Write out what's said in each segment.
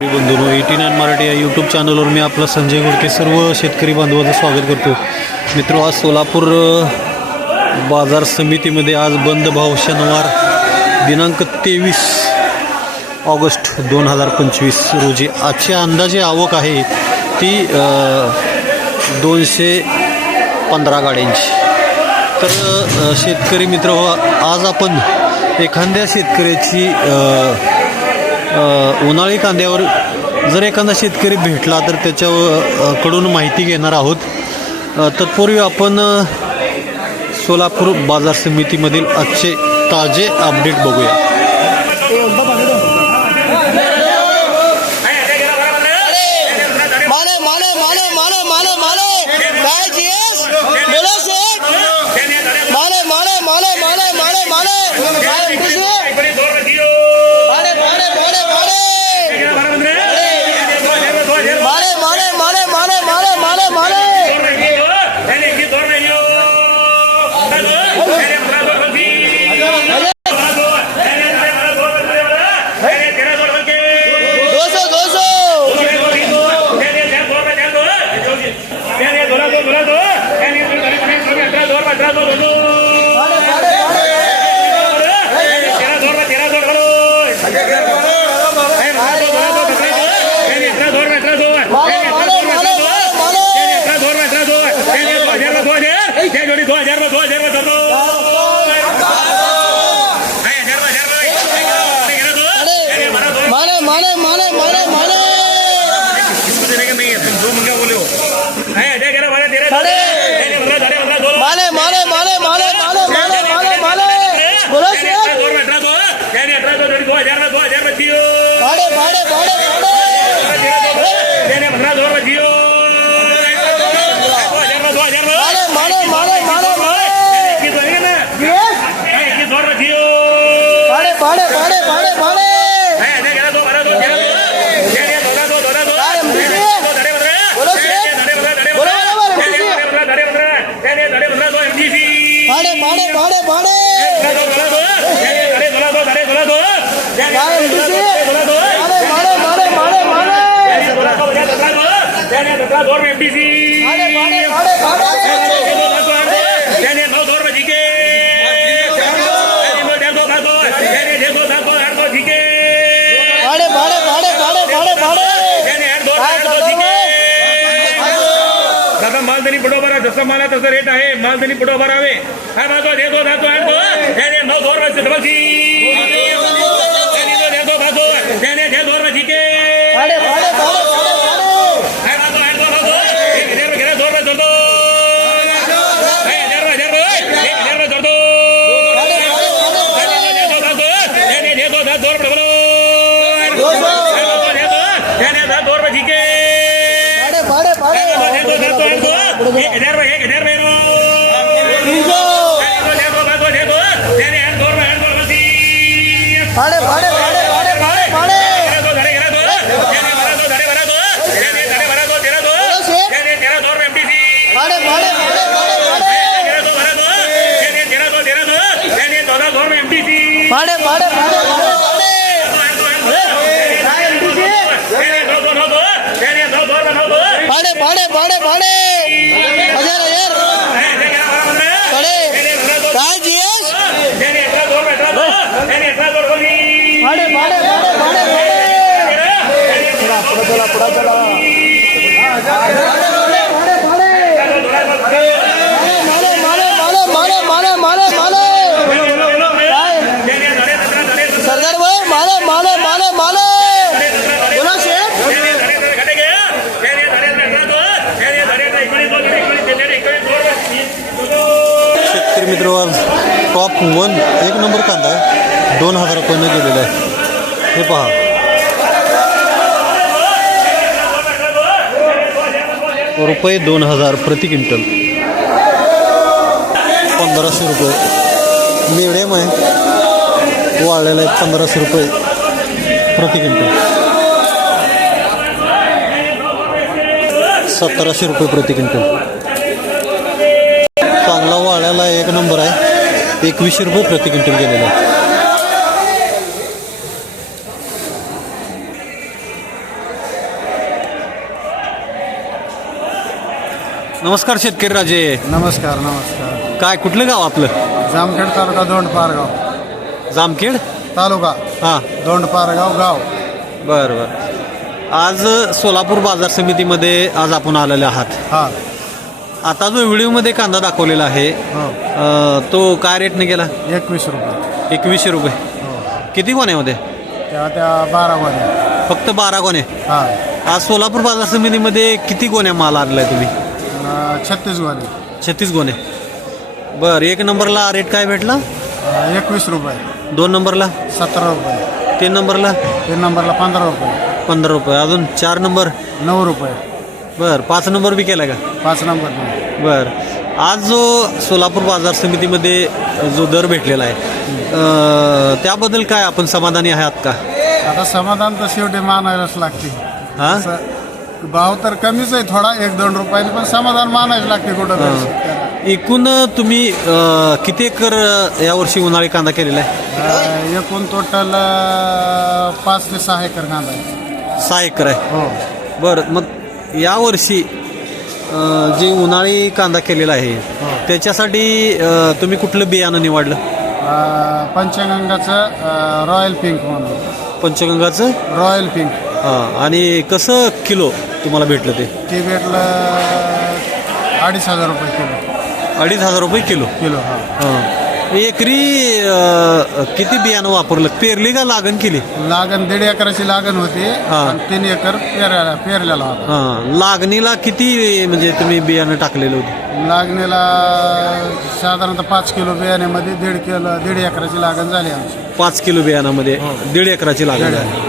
बंधूंनो eighty nine Marathi या YouTube चॅनलवर मी आपला संजय गोडके सर्व शेतकरी बांधवांचं स्वागत करतो. मित्र आज सोलापूर बाजार समितीमध्ये आज बंद भाव शनिवार दिनांक तेवीस ऑगस्ट दोन हजार पंचवीस. रोजी आजची अंदाजे आवक आहे ती दोनशे पंधरा गाड्यांची. तर शेतकरी मित्र आज आपण एखाद्या शेतकऱ्याची उन्हाळी कांद्यावर जर एखादा शेतकरी भेटला तर त्याच्याकडून माहिती घेणार आहोत तत्पूर्वी आपण सोलापूर बाजार समितीमधील आजचे ताजे अपडेट बघूया माले माले माले माले माले माले dois, ભાડે ભાડે ભાડે ભાડે ભાડે ભાડે એમડીસી मालधनी बुडोबरा जसं मला तसं रेट आहे मालधनी बुडोबरा हवे हा भातो देतो भातो त्याने नऊ दोर वर्ष डबलची देतो भातो त्याने दे दोर वर्षी के દોર બજી કે भाडे भाडे काय बाजू आणतो खातो एक हजार रुपये घ्या दोन वर्ष धरतो काय हजार रुपये हजार रुपये एक हजार रुपये धरतो भाडे भाडे भाडे त्याने तो देतो खातो त्याने माले बोला शेठ शेतकरी मित्र टॉप वन एक नंबर कांदा आहे. दोन हजार रुपयानं गेलेला आहे. हे पहा. रुपये दोन हजार प्रति क्विंटल. पंधराशे रुपये. मिडियम आहे. वाढलेलं आहे पंधराशे रुपये प्रति क्विंटल. सतराशे रुपये प्रति क्विंटल. चांगला वाळ्याला एक नंबर आहे. एकवीसशे रुपये प्रति क्विंटल गेलेला आहे. नमस्कार शेतकरी राजे नमस्कार नमस्कार. काय कुठलं गाव आपलं? जामखेड तालुका दोंड पारगाव जामखेड? तालुका. हां. दोंड पारगाव गाव. बरं बरं. आज सोलापूर बाजार समितीमध्ये आज आपण आलेले आहात. हा. आता जो व्हिडिओमध्ये कांदा दाखवलेला आहे हो. अ, तो काय रेटने गेला? एकवीस रुपये. एकवीसशे रुपये. हो. किती गोण्यामध्ये तेव्हा त्या बारा मध्ये फक्त बारा गोणे हा. आज सोलापूर बाजार समितीमध्ये किती गोण्या माल आणलाय तुम्ही? छत्तीस वाले छत्तीस गोणे. बरं एक नंबरला रेट काय भेटला? एकवीस रुपये. दोन नंबरला? सतरा रुपये. तीन नंबरला? तीन नंबरला पंधरा रुपये. पंधरा रुपये. अजून चार नंबर? नऊ रुपये. बरं पाच नंबर बी केला का? पाच नंबर. बर. आज जो सोलापूर बाजार समितीमध्ये जो दर भेटलेला आहे अ, त्याबद्दल काय आपण समाधानी आहात का? आता समाधान तर शेवटी मानायलाच लागते. हा? असं भाव तर कमीच आहे थोडा एक दोन रुपयाने पण समाधान मानायच लागते कुठं. एकूण तुम्ही अ, किती एकर अ, यावर्षी उन्हाळी कांदा केलेला आहे? एकूण टोटल पाच ते सहा एकर कांदा आहे. सहा एकर आहे. हो. बरं मग यावर्षी अ, जे उन्हाळी कांदा केलेला आहे त्याच्यासाठी अ, तुम्ही कुठलं बियाणं निवडलं? अं, पंचगंगाचं रॉयल पिंक म्हणून. पंचगंगाचं? Royal pink. हां आणि कसं किलो? तुम्हाला भेटलं ते? ते भेटलं अडीच हजार रुपये किलो. अडीच हजार रुपये किलो? किलो हा. हां. एकरी अ, किती बियाणं वापरलं? पेरली का लागण केली? लागण दीड एकराची लागण होती. हा. आणि तीन एकर पेरायला पेरलेला होता. हां. लागणीला किती म्हणजे तुम्ही बियाणं टाकलेलं होतं? लागणीला साधारणतः पाच किलो बियाण्यामध्ये दीड किलो दीड एकराची लागण झाली आमची. पाच किलो बियाणामध्ये दीड एकराची लागण आहे.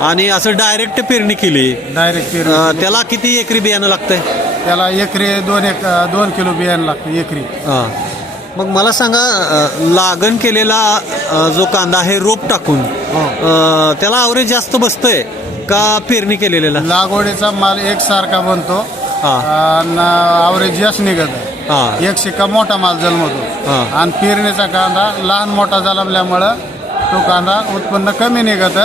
आणि असं डायरेक्ट पेरणी केली. डायरेक्ट पेर अ, त्याला किती एकरी बियाणं लागतंय? त्याला एकरी दोन एक दोन किलो बियाणं लागतं एकरी. हां. मग मला सांगा अ, लागण केलेला अ, जो कांदा आहे रोप टाकून हो. अ, त्याला अवरेज जास्त बसतंय का पेरणी केलेल्याला लागवडीचा माल एकसारखा बनतो. हा. आणि आवरेज जास्त निघत आहे. हां. एक शिक्का मोठा माल जन्मतो. हा. आणि पेरणीचा कांदा लहान मोठा जन्मल्यामुळं तो कांदा उत्पन्न कमी निघत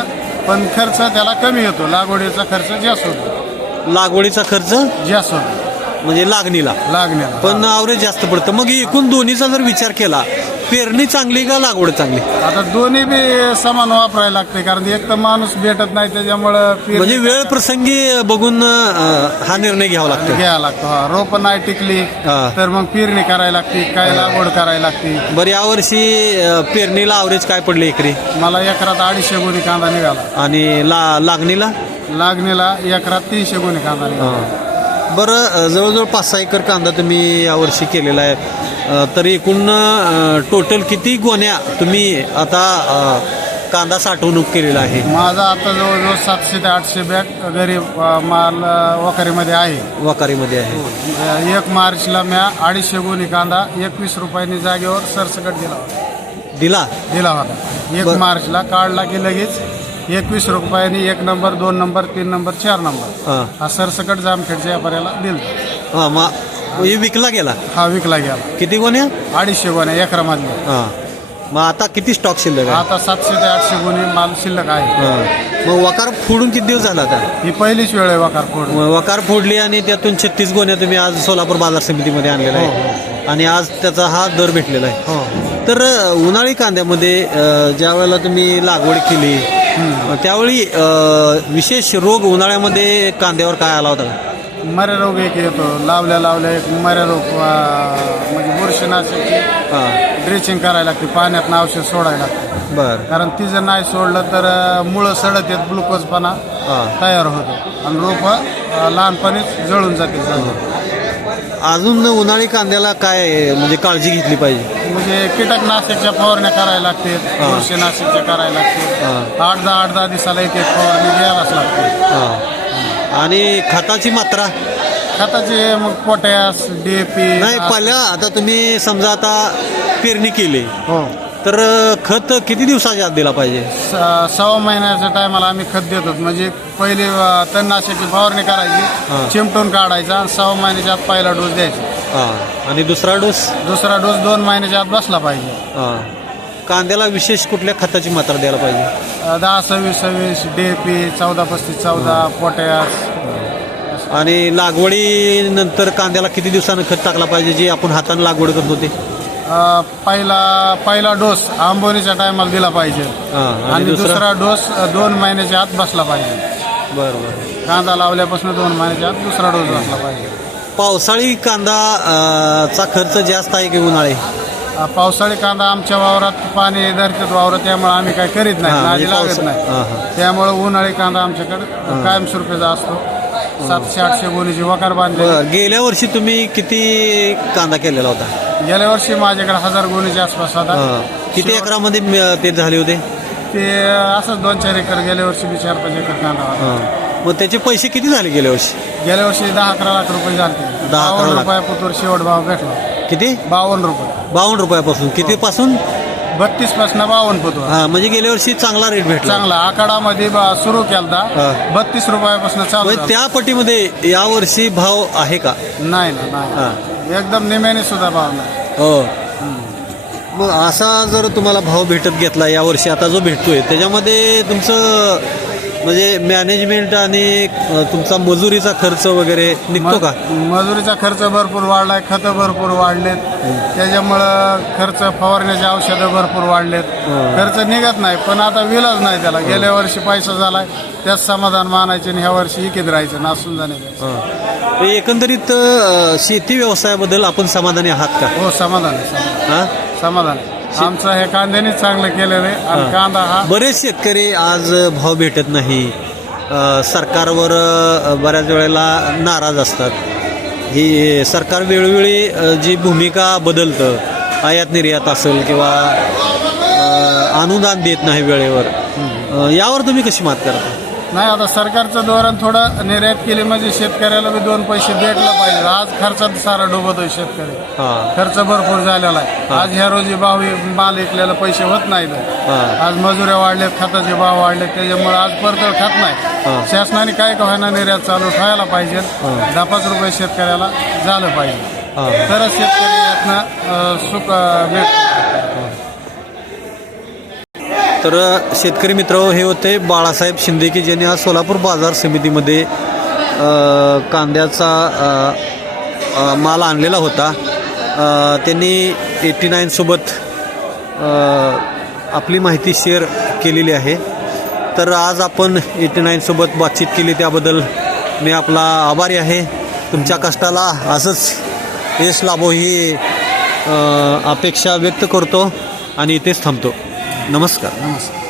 पण खर्च त्याला कमी येतो लागवडीचा खर्च जास्त होतो. लागवडीचा खर्च? जास्त होतो. म्हणजे लागणीला. लागण्याला पण अवरेज जास्त पडतं. मग एकूण दोन्हीचा जर विचार केला पेरणी चांगली का लागवड चांगली? आता दोन्ही बी समान वापरायला लागते कारण एक तर माणूस भेटत नाही त्याच्यामुळं पेरणी म्हणजे वेळ प्रसंगी बघून अं, हा निर्णय घ्यावा लागतो. घ्यायला लागतो हा. रोप नाही टिकली हा. तर मग पेरणी करायला लागते काय लागवड करायला लागते. बरं यावर्षी अं, पेरणीला अवरेज काय पडले एकरी? मला एकरात अडीचशे गुणी कांदा निघाला. आणि ला लागणीला? लागणीला एकरात तीनशे गुणी कांदा निघाला. बरं अं, जवळजवळ पाच सहा एकर कांदा तुम्ही यावर्षी केलेला आहे. तर एकूण टोटल किती गोण्या तुम्ही आता कांदा साठवणूक केलेला आहे? माझा आता जवळजवळ सातशे ते आठशे बॅग अ, माल अ, वखारीमध्ये आहे. वकारीमध्ये आहे. एक मार्चला मी अडीचशे गुणी कांदा एकवीस रुपयांनी जागेवर सरसकट दिला होता. दिला? दिला होता. एक. मार्चला काढला की लगेच एकवीस रुपयांनी एक नंबर दोन नंबर तीन नंबर चार नंबर हां. हा सरसकट जामखेडच्या व्यापाऱ्याला दिला हां मग हे विकला गेला? हा विकला गेला. किती गोण्या अडीचशे गोण्या एकरामधल्या हां. मग आता किती स्टॉक शिल्लक आहे? आता सातशे ते आठशे गुणी माल शिल्लक आहे. हां. मग वकार फोडून किती दिवस झाला आता? ही पहिलीच वेळ आहे वकार फोड मग वकार फोडली आणि त्यातून छत्तीस गोण्या तुम्ही आज सोलापूर बाजार समितीमध्ये आणलेला आहे. आणि आज त्याचा हा दर भेटलेला आहे. हो. तर अ, उन्हाळी कांद्यामध्ये अ, ज्या वेळेला तुम्ही लागवड केली त्यावेळी अ, विशेष रोग उन्हाळ्यामध्ये कांद्यावर काय आला होता? मऱ्या रोग एक येतो. लावल्या लावल्या एक मऱ्या रोग अं, म्हणजे बुरशीनाशकची हां. ड्रेसिंग करायला लागते. पाण्यात औषध सोडायला लागते. बरं. कारण ती जर नाही सोडलं तर अं, मुळं सडत येत ग्लुकोजपणा तयार होतो. आणि रोपं अं, लहानपणीच जळून जाते. जळून. अजून उन्हाळी कांद्याला काय म्हणजे काळजी घेतली पाहिजे? म्हणजे कीटकनाशकच्या फवारण्या करायला लागतात बुरशीनाशकच्या करायला लागतात आठ दहा आठ दहा दिवसाला एक एक फवारणी घ्यायलाच लागते. हां. आणि खताची मात्रा? खताचे मग पोटॅस डीएपी नाही पहिल्या आता तुम्ही समजा आता पेरणी केली हो. तर खत किती दिवसाच्या आत दिला पाहिजे? स- सव्वा महिन्याच्या टायमाला आम्ही खत देतो. म्हणजे पहिली अ, तणनाशकाची फवारणी हा. करायची चिमटून काढायचा आणि सव्वा महिन्याच्या आत पहिला डोस द्यायचा. हां. आणि दुसरा डोस? दुसरा डोस दोन महिन्याच्या आत बसला पाहिजे. हां. कांद्याला विशेष कुठल्या खताची मात्रा द्यायला पाहिजे? दहा सव्वीस सव्वीस डीएपी चौदा पस्तीस चौदा पोटॅस आणि लागवडीनंतर कांद्याला किती दिवसानं खत टाकला पाहिजे जे आपण हाताने लागवड करतो ते अ, पहिला पहिला डोस आंबोनीच्या टायमाला दिला पाहिजे. हां, आणि आणि दुसरा? दुसरा डोस अ, दोन महिन्याच्या आत बसला पाहिजे. बरं बरं. कांदा लावल्यापासून दोन महिन्याच्या आत दुसरा डोस बसला पाहिजे. पावसाळी कांदा अं, चा खर्च जास्त आहे की उन्हाळी? पावसाळी कांदा आमच्या वावरात पाणी धरतात वावरात त्यामुळे आम्ही काय करीत नाही म्हणजे लागत. नाही. त्यामुळे उन्हाळी कांदा आमच्याकडे कायमस्वरूपीचा असतो. सातशे आठशे गोणीची वकार बांधले गेल्या वर्षी तुम्ही किती कांदा केलेला होता? गेल्या वर्षी माझ्याकडे हजार गोणीच्या आसपास होता. हां. किती एकरामध्ये म- ते झाले होते? ते असंच दोन चार एकर गेल्या वर्षी बी चार पाच एकर कांदा होता. मग त्याचे पैसे किती झाले गेल्या वर्षी? गेल्या वर्षी दहा अकरा लाख रुपये झाले. दहा अकरा बावन्न लाख. रुपयापुतर शेवट भाव भेटला. किती? बावन्न रुपये. बावन्न रुपयापासून. किती पासून बत्तीसपासून बावन्न पुतो हा म्हणजे गेल्या वर्षी चांगला रेट भेटला. चांगला. आखाडामध्ये सुरू केलता. हा. बत्तीस रुपयापासून चालू म्हणजे झाला. त्या पटीमध्ये या वर्षी भाव आहे का? नाही ना हा. नाही एकदम निम्याने सुद्धा भाव नाही. हो. मग असा जर तुम्हाला भाव भेटत घेतला या वर्षी आता जो भेटतोय त्याच्यामध्ये तुमचं म्हणजे मॅनेजमेंट आणि तुमचा मजुरीचा खर्च वगैरे निघतो का? मजुरीचा खर्च भरपूर वाढलाय खतं भरपूर वाढलेत. त्याच्यामुळं खर्च फवारण्याचे औषधं भरपूर वाढलेत. खर्च निघत नाही पण आता विलाज नाही त्याला. गेल्या वर्षी पैसा झालाय त्याच समाधान मानायचे आणि ह्या वर्षी इकीत राहायचं नासून जाणे हा. तर एकंदरीत अ, शेती व्यवसायाबद्दल आपण समाधानी आहात का? हो समाधान आहे समाधान. हा? समाधान आहे. आमचं हे कांद्यानेच चांगलं केलेलं आहे. आणि कांदा हा बरेच शेतकरी आज भाव भेटत नाही. अ, सरकारवर अ, बऱ्याच वेळेला नाराज असतात. ही सरकार वेळोवेळी अ, जी भूमिका बदलतं आयात निर्यात असेल किंवा अ, अनुदान देत नाही वेळेवर अ, यावर तुम्ही कशी मात करता? नाही आता सरकारचं धोरण थोडं निर्यात केली म्हणजे शेतकऱ्याला बी दोन पैसे भेटलं पाहिजे. आज खर्चात सारा डुबतोय शेतकरी. खर्च भरपूर झालेला आहे. आज ह्या रोजी भाव माल विकलेला पैसे होत नाहीत हां. आज मजुऱ्या वाढलेत खताचे भाव वाढलेत. त्याच्यामुळे आज परतळ खात. नाही. शासनाने काय का होईना निर्यात चालू ठेवायला पाहिजे. दहा पाच रुपये शेतकऱ्याला झालं पाहिजे. तरच शेतकरी यातनं सुख अं, भेटतं तर शेतकरी मित्र हे होते बाळासाहेब शिंदे की ज्यांनी आज सोलापूर बाजार समितीमध्ये कांद्याचा माल आणलेला होता. त्यांनी एटी नाईनसोबत आपली माहिती शेअर केलेली आहे. तर आज आपण एटी नाईनसोबत बातचीत केली. त्याबद्दल मी आपला आभारी आहे. तुमच्या कष्टाला असंच यश लाभो ही अपेक्षा व्यक्त करतो आणि इथेच थांबतो. नमस्कार नमस्कार